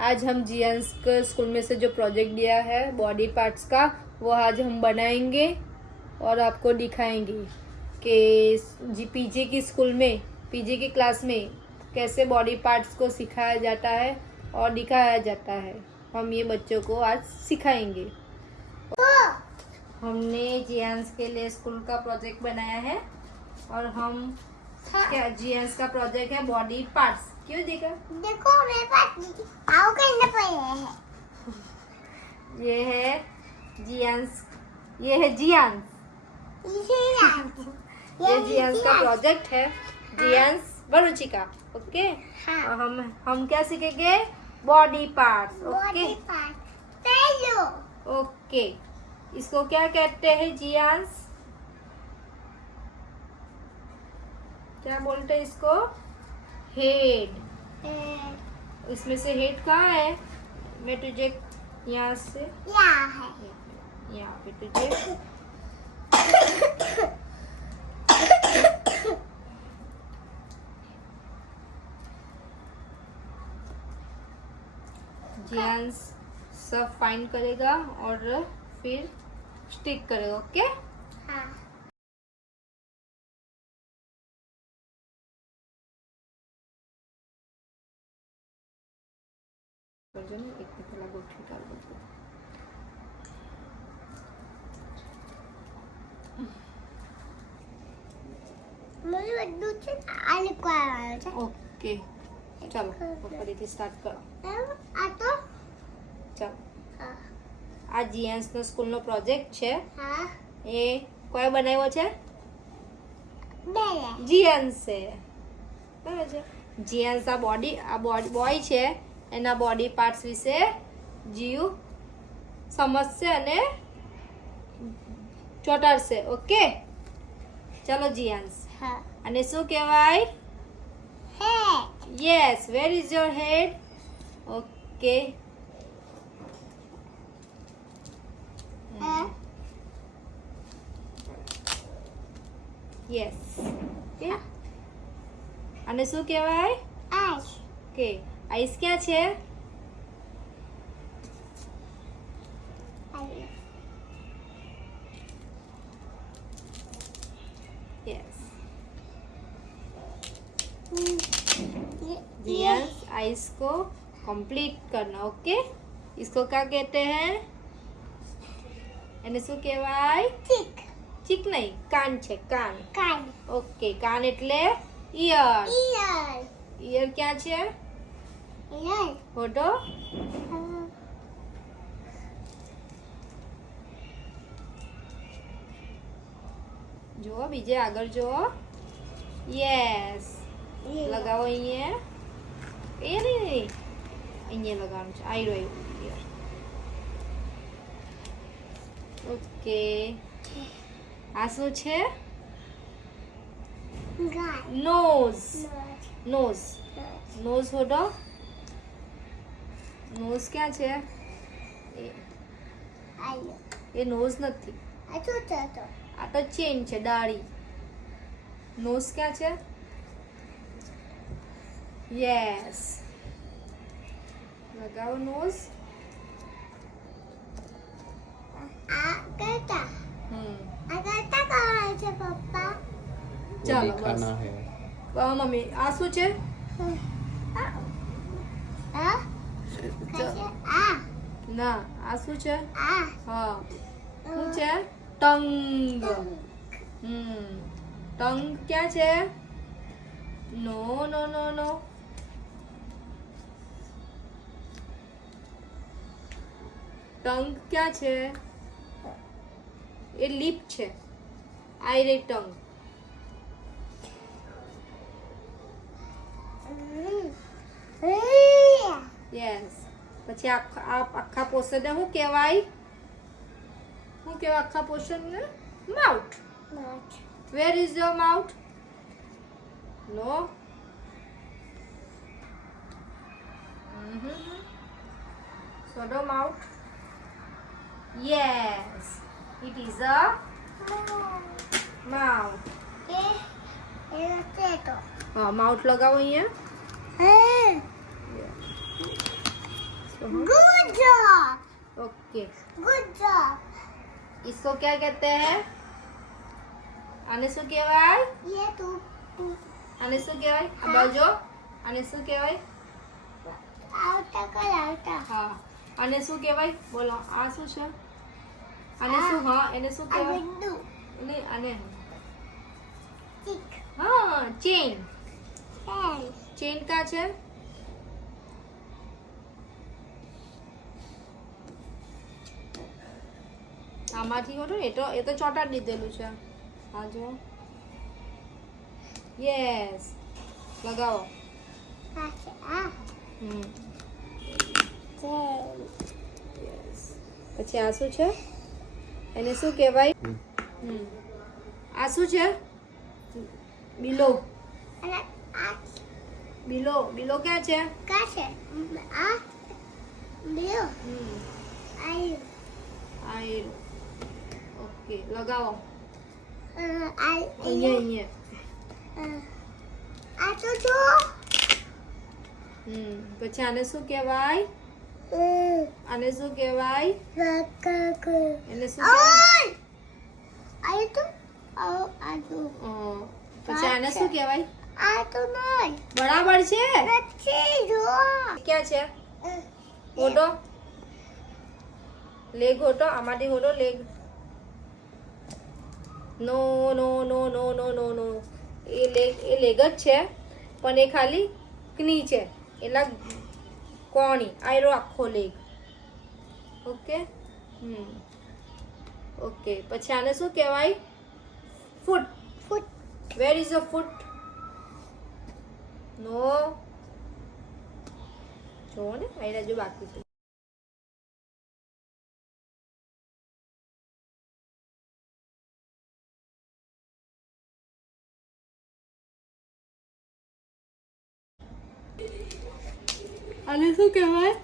आज हम जियांस के स्कूल में से जो प्रोजेक्ट दिया है बॉडी पार्ट्स का, वो आज हम बनाएंगे और आपको दिखाएंगे कि पीजे की स्कूल में, पीजे की क्लास में कैसे बॉडी पार्ट्स को सिखाया जाता है और दिखाया जाता है। हम ये बच्चों को आज सिखाएंगे। हमने जियांस के लिए स्कूल का प्रोजेक्ट बनाया है और हम क्या जियांस का प्रोजेक्ट है बॉडी पार्ट्स। क्यों देखा? देखो मेरे पास आओ करने पड़े हैं। ये है जियांस, ये है जियांस, ये जियांस का प्रोजेक्ट है, जियांस वरुचिका। ओके हाँ। और हम क्या सीखेंगे? Body parts. ओके पहलो ओके, इसको क्या कहते हैं जियांस? क्या बोलते हैं इसको? हेड। इसमें से हेड कहाँ है? मैं तुझे यहाँ से यहाँ पे तुझे जियांस सब फाइंड करेगा और फिर स्टिक करेगा। ओके हाँ। मुझे બધું છે આ લખવાનું છે। ओके चलो ફરીથી સ્ટાર્ટ કરો। આ તો ચાલો, હા આ જીયાન્સનો સ્કૂલનો પ્રોજેક્ટ છે। હા એ કોએ બનાવ્યો છે? બે જીયાન્સે। બરાબર છે। જીયાન્સ આ બોય છે, એના બોડી પાર્ટ્સ વિશે જીવ સમજશે અને ચોંટાડશે। ઓકે ચલો જીયાન્સ, હા અને શું કહેવાય? head yes, where is your head? Okay yes okay, અને શું કહેવાય? eyes ઓકે, આઈસ ક્યાં છે? यस, जियांस आइस को कंप्लीट करना। ओके, इसको क्या कहते हैं? એને શું કહેવાય? cheek ચીક નહીં, કાન છે, કાન। કાન ઓકે, કાન એટલે ઈયર। ear ઈયર ક્યાં છે? ear ફોટો જુઓ, બીજે આગળ જુઓ। યસ, લગાવો અહીંયા। એ નહીં, અહીંયા લગાવવાનું છે। આઈ રહ્યું ઈયર। ઓકે, આ શું છે? God nose. nose nose, nose photo. Nose ક્યાં છે? ayo એ નોઝ નથી, ato tato આ તો ચેન છે, ડાળી। નોઝ ક્યાં છે? યસ, લગાવો નોઝ। agata હમ agata કहाँ છે પપ્પા? ચાલો બસ। दिखाना है। મમ્મી આ શું છે? આ કશે આ ના, આ શું છે? આ હા, શું છે? ટંગ। ટંગ ક્યાં છે? નો નો નો નો, ટંગ ક્યાં છે? એ લીપ છે, આઈ રે ટંગ। યસ, પછી આખા પોર્શનને શું કહેવાય? શું કહેવાય આખા પોર્શનને? Mouth. Where is your mouth? No, સોડો mouth. Yes, it is a mouth. teto હા, માઉથ લગાવો અહીંયા। હા इसको हाँ? Good job. Okay Good job. इसको क्या कहते हैं આને શું કહેવાય ये तू આને શું કહેવાય આ બાજુ આને શું કહેવાય આવતા કર આવતા. હા આને શું કહેવાય બોલો આ શું છે આને શું હા એને શું આ કહેવાય બિંદુ. એટલે આને ટીક. હા ચેન પેન. ચેન કા છે આમાંથી હોતો એ તો ચોટાડી દીધેલું છે આ જો યસ લગાવો આ છે આ. હમ પેન. યસ પછી આ શું છે એને શું કહેવાય હમ આ શું છે બિલો અને આ બિલો બિલો ક્યાં છે કા છે આ લ્યો હમ આયુ. આ એ ઓકે લગાવો આ અહીંયા અહીંયા આ તો જો. પછી આને શું કહેવાય આને શું કહેવાય એને શું કહેવાય આયુ તો આ તો પછી આને શું કહેવાય આ તો નહીં બરાબર છે નથી જો. ક્યાં છે હોટો લેગ હોટો આમાંથી હોટો લેગ નો નો નો નો નો નો નો એ લેગ જ છે પણ એ ખાલી કની છે એટલે કોણી આયરો આખો લેગ ઓકે ઓકે પછી આને શું કહેવાય ફૂટ ફૂટ. વેર ઇઝ અ ફૂટ નો જો ને આયરા જો બાકી છે આને શું કહેવાય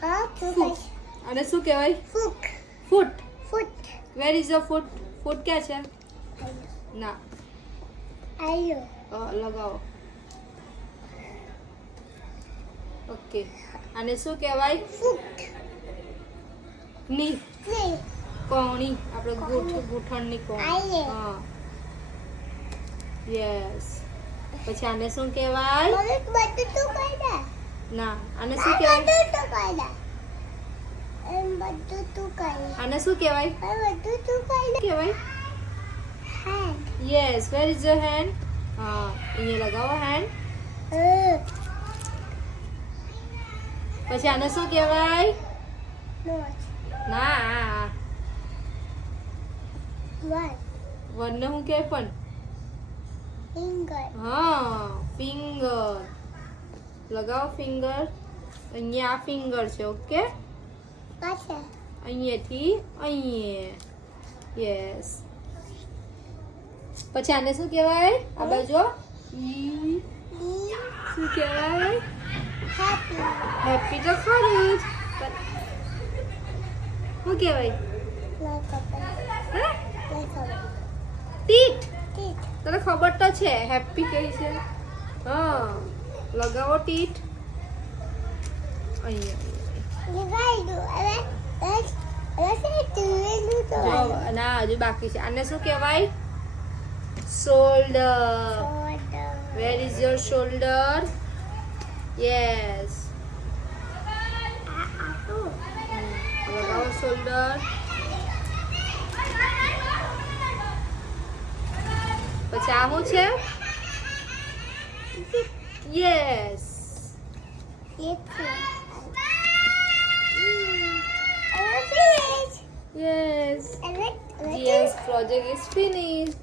હા તો ફૂટ આને શું કહેવાય ફૂટ. ફૂટ ફૂટ. વેર ઇઝ અ ફૂટ ફૂટ ક્યાં છે ના આયુ. લગાવો ઓકે આને શું કહેવાય ફૂટ. ની નહીં કોણી આપણે ગૂંઠણની કોણી આયે. હા યસ પછી આને શું કહેવાય મમ્મી બધું તું કહી દે. ના આને શું કહેવાય બધું તું કહી દે. એમ બધું તું કહી. આને શું કહેવાય બધું તું કહી દે. કહેવાય hand. Yes where is your hand હા અહીંયા લગાવો હેન્ડ પછી આને શું કહેવાય Nose. ના One. વનને હું કહે પણ Finger. હા ફિંગર લગાવો ફિંગર અહીંયા આ ફિંગર છે ઓકે Gotcha. અહીંયાથી અહીંયા યસ પછી આને શું કહેવાય આ બાજુ ઈ શું કહેવાય Happy. હેપી તો ખરું જ પણ શું કહેવાય Like a bell. હે Like a ટીટ teeth. તને ખબર તો છે હેપી કઈ છે હા લગાવો ટીટ અહીંયા You guys do. Let's do જો ના હજુ બાકી છે આને શું કહેવાય shoulder Shoulder. Wear is your shoulder yes લગાવો શોલ્ડર પછી આ શું છે yes yes GS project is finished